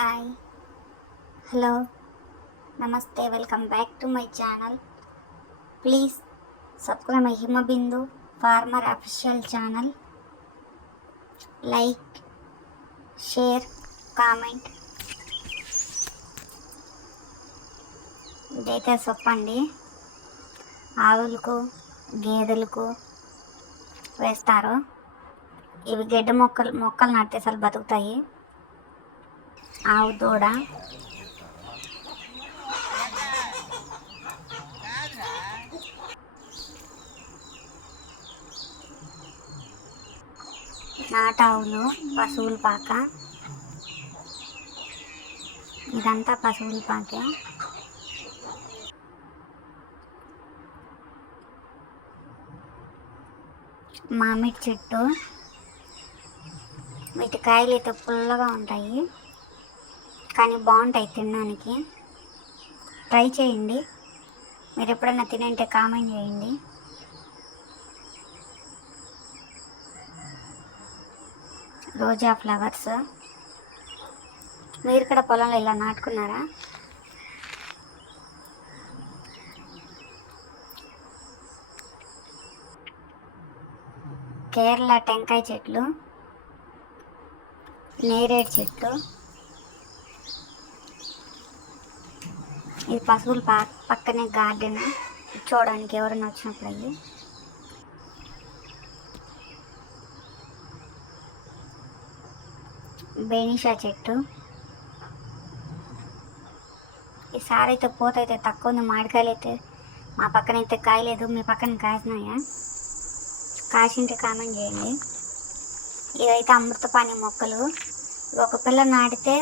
Hi, hello, నమస్తే. Welcome back to my channel. Please subscribe my Himabindu farmer official channel. Like, share, comment. ఇదైతే సొప్పండి, ఆవులకు గేదెలకు వేస్తారు. ఇవి గడ్డి మొక్కలు నాటితే అసలు బతుకుతాయి. ఆవు దూడ, నాటావులు, పశువుల పాక. ఇదంతా పశువుల పాకే. మామిడి చెట్టు, వీటి కాయలు అయితే పుల్లగా ఉంటాయి కానీ బాగుంటాయి తినడానికి. ట్రై చేయండి. మీరు ఎప్పుడైనా తినంటే కామెంట్ చేయండి. రోజా ఫ్లవర్స్. మీరు కూడా పొలంలో ఇలా నాటుకున్నారా? కేరళ టెంకాయ చెట్లు, నేరేడు చెట్లు. ఇది పశువుల పక్కనే గార్డెన్, చూడడానికి ఎవరైనా వచ్చినప్పుడు అయ్యి. బెనీషా చెట్టు. ఈసారి అయితే పూత అయితే తక్కువ ఉంది. మామిడికాయలు అయితే మా పక్కన అయితే కాయలేదు. మీ పక్కన కాసినాయా? కాసింటే కామెంట్ చేయండి. ఇవైతే అమృతపాణి మొక్కలు. ఒక పిల్ల నాటితే